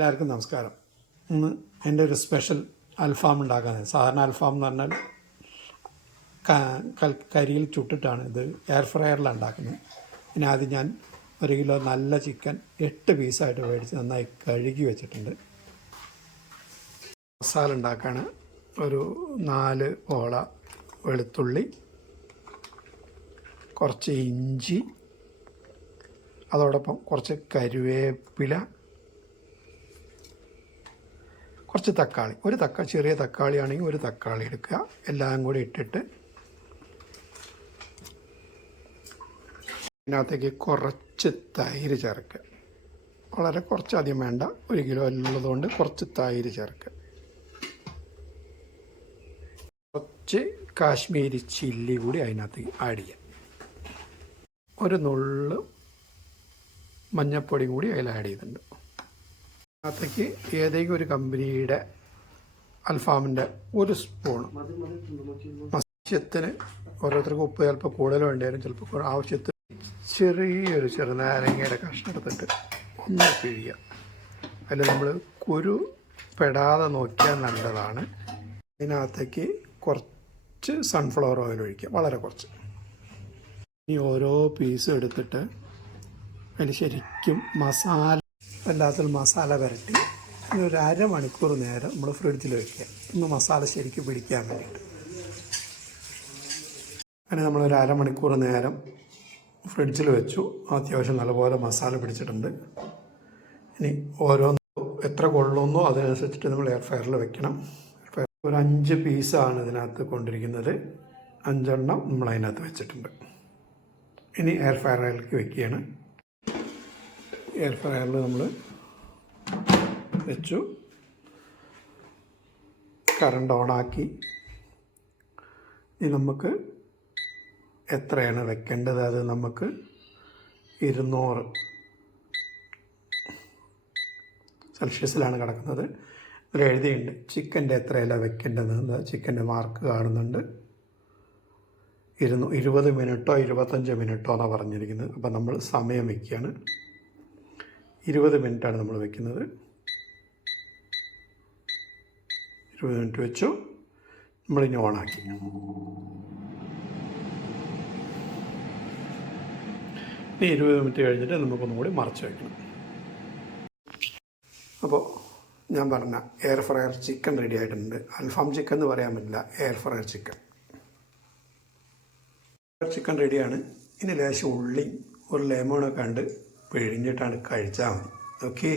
എല്ലാവർക്കും നമസ്കാരം. ഇന്ന് എൻ്റെ ഒരു സ്പെഷ്യൽ അൽഫാം ഉണ്ടാക്കുന്നത്. സാധാരണ അൽഫാം എന്ന് പറഞ്ഞാൽ കരിയിൽ ചുട്ടിട്ടാണ്, ഇത് എയർ ഫ്രയറിലാണ് ഉണ്ടാക്കുന്നത്. പിന്നെ ആദ്യം ഞാൻ 1 കിലോ നല്ല ചിക്കൻ 8 പീസായിട്ട് മേടിച്ച് നന്നായി കഴുകി വെച്ചിട്ടുണ്ട്. മസാല ഉണ്ടാക്കാൻ ഒരു 4 ഓള വെളുത്തുള്ളി, കുറച്ച് ഇഞ്ചി, അതോടൊപ്പം കുറച്ച് കരുവേപ്പില, കുറച്ച് തക്കാളി, ചെറിയ തക്കാളി ആണെങ്കിൽ ഒരു തക്കാളി എടുക്കുക. എല്ലാം കൂടി ഇട്ടിട്ട് ഇതിനകത്തേക്ക് കുറച്ച് തൈര് ചേർക്കുക. വളരെ കുറച്ച്, അധികം വേണ്ട, 1 കിലോ ഉള്ളതുകൊണ്ട് കുറച്ച് തൈര് ചേർക്കുക. കുറച്ച് കാശ്മീരി ചില്ലി കൂടി അതിനകത്തേക്ക് ആഡ് ചെയ്യാം. ഒരു നുള്ള് മഞ്ഞൾപ്പൊടി കൂടി അതിൽ ആഡ് ചെയ്തിട്ടുണ്ട്. അതിനകത്തേക്ക് ഏതെങ്കിലും ഒരു കമ്പനിയുടെ അൽഫാമിൻ്റെ 1 സ്പൂൺ, ആവശ്യത്തിന് ഓരോരുത്തർക്കും ഉപ്പ് ചിലപ്പോൾ കൂടുതൽ വേണ്ടി വരും, ചിലപ്പോൾ ആവശ്യത്തിന് ചെറിയൊരു ചെറുനാരങ്ങയുടെ കഷ്ണം എടുത്തിട്ട് ഒന്ന് പിഴിയുക. അതിൽ നമ്മൾ കുരു പെടാതെ നോക്കിയാൽ നല്ലതാണ്. അതിനകത്തേക്ക് കുറച്ച് സൺഫ്ലവർ ഓയിൽ ഒഴിക്കുക, വളരെ കുറച്ച്. ഇനി ഓരോ പീസും എടുത്തിട്ട് അതിൽ ശരിക്കും എല്ലാത്തിലും മസാല പുരട്ടി ഒരു അരമണിക്കൂർ നേരം നമ്മൾ ഫ്രിഡ്ജിൽ വയ്ക്കുക, ഒന്ന് മസാല ശരിക്കും പിടിക്കാൻ വേണ്ടിയിട്ട്. അങ്ങനെ നമ്മളൊരു അരമണിക്കൂർ നേരം ഫ്രിഡ്ജിൽ വെച്ചു. അത്യാവശ്യം നല്ലപോലെ മസാല പിടിച്ചിട്ടുണ്ട്. ഇനി ഓരോന്ന് എത്ര കൊള്ളുന്നോ അതിനനുസരിച്ചിട്ട് നമ്മൾ എയർ ഫ്രയറിൽ വെക്കണം. ഒരു 5 പീസാണ് ഇതിനകത്ത് കൊണ്ടിരിക്കുന്നത്. 5 എണ്ണം നമ്മൾ അതിനകത്ത് വെച്ചിട്ടുണ്ട്. ഇനി എയർ ഫ്രയറിലേക്ക് വെക്കുകയാണ്. എയർ ഫ്രയറിൽ നമ്മൾ വെച്ചു, കറണ്ട് ഓണാക്കി. ഇനി നമുക്ക് എത്രയാണ് വെക്കേണ്ടത്, അത് നമുക്ക് 200 സെൽഷ്യസിലാണ് കിടക്കുന്നത്. ഇതിൽ എഴുതിയിട്ടുണ്ട് ചിക്കൻ്റെ എത്രയല്ല വെക്കേണ്ടതെന്ന്. ചിക്കൻ്റെ മാർക്ക് കാണുന്നുണ്ട്. 20 മിനിറ്റോ 25 മിനിറ്റോ എന്നാണ് പറഞ്ഞിരിക്കുന്നത്. അപ്പം നമ്മൾ സമയം വയ്ക്കുകയാണ്. 20 മിനിറ്റാണ് നമ്മൾ വെക്കുന്നത്. 20 മിനിറ്റ് വെച്ചു. നമ്മളിനി ഓണാക്കി. ഇനി 20 മിനിറ്റ് കഴിഞ്ഞിട്ട് നമുക്കൊന്നും കൂടി മറച്ച് വയ്ക്കണം. അപ്പോൾ ഞാൻ പറഞ്ഞ എയർ ഫ്രയർ ചിക്കൻ റെഡി ആയിട്ടുണ്ട്. അൽഫാം ചിക്കൻ എന്ന് പറയാൻ പറ്റില്ല, എയർ ഫ്രയർ ചിക്കൻ റെഡിയാണ്. ഇനി ലേശം ഉള്ളി, ഒരു ലെമണൊക്കെ കണ്ട് പിഴിഞ്ഞിട്ടാണ് കഴിച്ചാൽ മതി. ഓക്കെ.